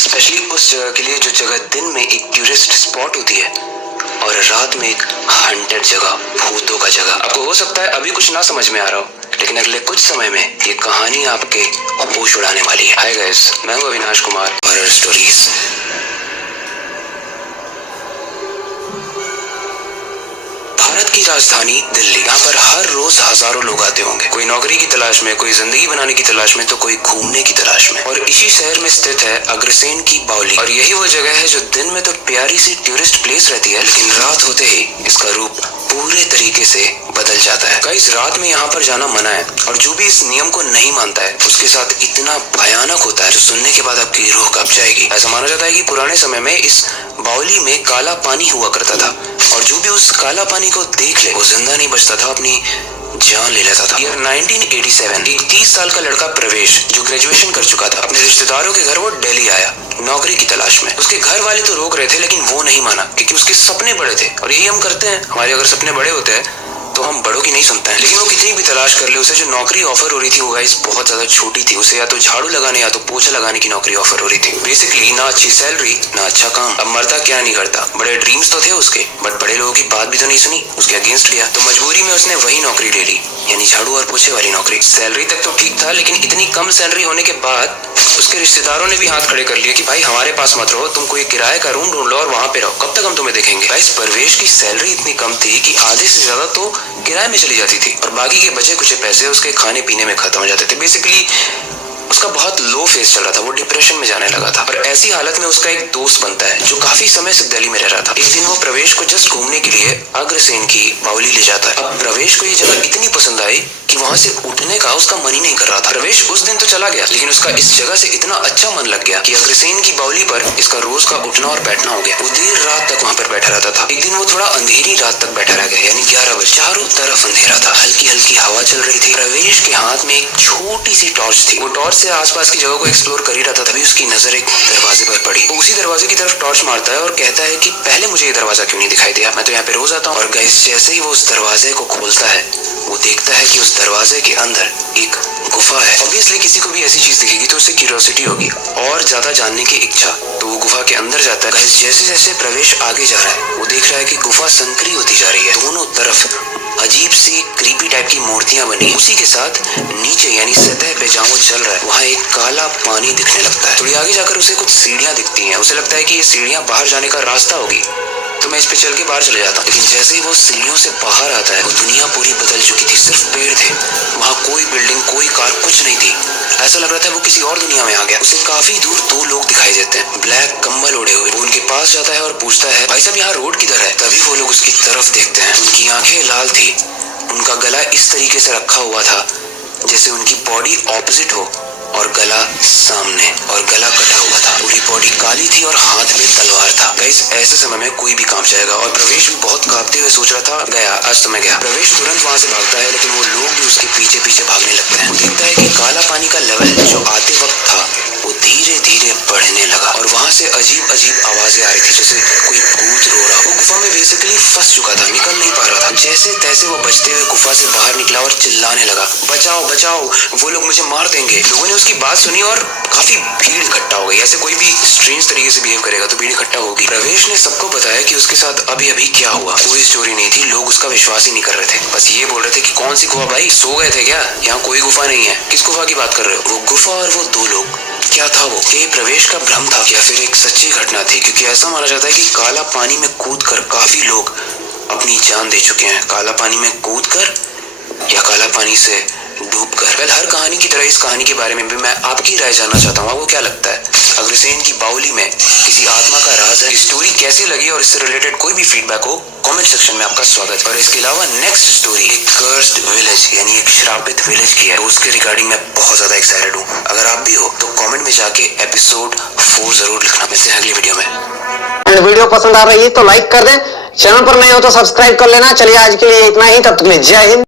Specially उस जगह के लिए जो जगह दिन में एक टूरिस्ट स्पॉट होती है और रात में एक हंटेड जगह, भूतों का जगह। आपको हो सकता है अभी कुछ ना समझ में आ रहा हो, लेकिन अगले कुछ समय में ये कहानी आपके होश उड़ाने वाली है। हाय गाइस, मैं हूं अविनाश कुमार, हॉरर स्टोरीज। भारत की राजधानी दिल्ली, यहाँ पर हर रोज हजारों लोग आते होंगे, कोई नौकरी की तलाश में, कोई जिंदगी बनाने की तलाश में, तो कोई घूमने की तलाश में। और इसी शहर में स्थित है अग्रसेन की बावली, और यही वो जगह है जो दिन में तो प्यारी सी टूरिस्ट प्लेस रहती है, लेकिन रात होते ही इसका रूप पूरे तरीके से बदल जाता है। गाइस, रात में यहाँ पर जाना मना है, और जो भी इस नियम को नहीं मानता है उसके साथ इतना भयानक होता है जो सुनने के बाद आपकी रूह कांप जाएगी। ऐसा माना जाता है कि पुराने समय में इस बावली में काला पानी हुआ करता था, और जो भी उस काला पानी को देख ले वो जिंदा नहीं बचता था, अपनी जान ले लेता था। ईयर 1987, एक 30 साल का लड़का प्रवेश, जो ग्रेजुएशन कर चुका था, अपने रिश्तेदारों के घर वो दिल्ली आया नौकरी की तलाश में। उसके घर वाले तो रोक रहे थे, लेकिन वो नहीं माना, क्योंकि उसके सपने बड़े थे, और यही हम करते हैं। हमारे अगर सपने बड़े होते हैं तो हम बड़ों की नहीं सुनते हैं। लेकिन वो कितनी भी तलाश कर ले, उसे जो नौकरी ऑफर हो रही थी वो गाइस बहुत ज्यादा छोटी थी। उसे या तो झाड़ू लगाने या तो पोछा लगाने की नौकरी ऑफर हो रही थी। बेसिकली ना अच्छी सैलरी, ना अच्छा काम। अब मरता क्या नहीं करता, बड़े ड्रीम्स तो थे उसके, बट बड़े लोगों की बात भी तो नहीं सुनी, उसके अगेंस्ट गया। तो मजबूरी में उसने वही नौकरी ले ली, यानी झाड़ू और पोछे वाली नौकरी। सैलरी तक तो ठीक था, लेकिन इतनी कम सैलरी होने के बाद उसके रिश्तेदारों ने भी हाथ खड़े कर लिए कि भाई हमारे पास मत रहो, तुम कोई किराए का रूम ढूंढ लो और वहां पे रहो, कब तक हम तुम्हें देखेंगे। गाइस, परवेश की सैलरी इतनी कम थी कि आधे से ज्यादा तो किराए में चली जाती थी, और बाकी के बचे कुछ पैसे उसके खाने पीने में खत्म हो जाते थे। बेसिकली उसका बहुत लो फेस चल रहा था, वो डिप्रेशन में जाने लगा था। और ऐसी हालत में उसका एक दोस्त बनता है जो काफी समय से दिल्ली में रह रहा था। एक दिन वो प्रवेश को जस्ट घूमने के लिए अग्रसेन की बावली ले जाता है। अब प्रवेश को ये जगह इतनी पसंद आई कि वहां से उठने का उसका मन ही नहीं कर रहा था। प्रवेश उस दिन तो चला गया, लेकिन उसका इस जगह से इतना अच्छा मन लग गया कि अग्रसेन की बावली पर इसका रोज का उठना और बैठना हो गया। वो देर रात तक वहां पर बैठा रहता था। एक दिन वो थोड़ा अंधेरी रात तक बैठा रह गया, यानी 11 बजे। चारों तरफ अंधेरा था, हल्की हल्की हवा चल रही थी। प्रवेश के हाथ में एक छोटी सी टॉर्च थी। वो टॉर्च से आसपास की जगह को एक्सप्लोर कर ही रहा था, तभी उसकी नजर एक दरवाजे पर पड़ी। वो उसी दरवाजे की तरफ टॉर्च मारता है और कहता है कि पहले मुझे ये दरवाजा क्यों नहीं दिखाई दिया, मैं तो यहाँ पे रोज आता हूँ। और गाइस, जैसे ही वो उस दरवाजे को खोलता है, वो देखता है कि उस दरवाजे के अंदर एक गुफा है। ऑब्वियसली किसी को भी ऐसी चीज दिखेगी तो उससे क्यूरियोसिटी होगी और ज्यादा जानने की इच्छा, तो वो गुफा के अंदर जाता है। गाइस, जैसे जैसे प्रवेश आगे जा रहा है वो देख रहा है कि गुफा संकरी होती जा रही है। दोनों तरफ अजीब सी क्रीपी टाइप की मूर्तियां बनी। उसी के साथ नीचे यानी सतह पे जहाँ वो चल रहा है वहाँ एक काला पानी दिखने लगता है। थोड़ी आगे जाकर उसे कुछ सीढ़ियां दिखती हैं। उसे लगता है कि ये सीढ़ियां बाहर जाने का रास्ता होगी, तो मैं इस पे चल के बाहर चले जाता हूँ। लेकिन जैसे ही वो सीढ़ियों से बाहर आता है, वो दुनिया पूरी बदल चुकी थी। सिर्फ पेड़ थे, वहाँ कोई बिल्डिंग, कोई कार, कुछ नहीं थी। ऐसा लग रहा था वो किसी और दुनिया में आ गया। उसे काफी दूर 2 लोग दिखाई देते हैं, ब्लैक कंबल ओढ़े हुए। वो उनके पास जाता है और पूछता है, भाई साहब यहाँ रोड किधर है? तभी वो लोग उसकी तरफ देखते हैं। उनकी आंखें लाल थी, उनका गला इस तरीके से रखा हुआ था जैसे उनकी बॉडी ऑपोजिट हो और गला सामने, और गला कटा हुआ था। पूरी बॉडी काली थी और हाथ में तलवार था। गाइस, ऐसे समय में कोई भी कांप जाएगा, और प्रवेश भी बहुत कांपते हुए सोच रहा था, गया आज तो मैं गया। प्रवेश तुरंत वहां से भागता है, लेकिन वो लोग भी उसके पीछे पीछे भागने लगते हैं। वो देखता है कि काला पानी का लेवल जो आते वक्त था वो धीरे धीरे बढ़ने लगा, और वहां से अजीब अजीब आवाजें आ रही थी, जैसे कोई भूत रो रहा। वो गुफा में बेसिकली फंस चुका था, निकल नहीं पा रहा था। जैसे तैसे वो बचते हुए गुफा से बाहर निकला और चिल्लाने लगा, बचाओ बचाओ, वो लोग मुझे मार देंगे। लोगों ने उसकी बात सुनी और काफी भीड़ इकट्ठा हो गई। ऐसे कोई भी स्ट्रेंज तरीके से बिहेव करेगा तो भीड़ इकट्ठा होगी। प्रवेश ने सबको बताया कि उसके साथ अभी अभी क्या हुआ। कोई स्टोरी नहीं थी, लोग उसका विश्वास ही नहीं कर रहे थे। बस ये बोल रहे थे कि कौन सी गुफा भाई, सो गए थे क्या? यहाँ कोई गुफा नहीं है। किस गुफा की बात कर रहे हो? वो गुफा और वो 2 लोग, क्या था वो? ये प्रवेश का भ्रम था या फिर एक सच्ची घटना थी? क्योंकि ऐसा माना जाता है कि काला पानी में कूदकर काफी लोग अपनी जान दे चुके हैं। काला पानी में कूदकर या काला पानी से डूबकर। वेल, हर कहानी की तरह इस कहानी के बारे में भी मैं आपकी राय जानना चाहता हूँ। आपको क्या लगता है, अग्रसेन की बावली में किसी आत्मा का राज है? स्टोरी कैसी लगी और इससे रिलेटेड कोई भी फीडबैक हो, कमेंट सेक्शन में आपका स्वागत है। और इसके अलावा नेक्स्ट स्टोरी एक कर्स्ड विलेज यानी एक श्रापित विलेज की है, तो उसके रिगार्डिंग मैं बहुत ज्यादा एक्साइटेड हूँ। अगर आप भी हो तो कमेंट में जाके एपिसोड 4 जरूर लिखना। मिलते हैं अगली वीडियो में। वीडियो पसंद आ रही है तो लाइक कर दें, चैनल पर नए हो तो सब्सक्राइब कर लेना। चलिए आज के लिए इतना ही, तब तक के लिए जय हिंद।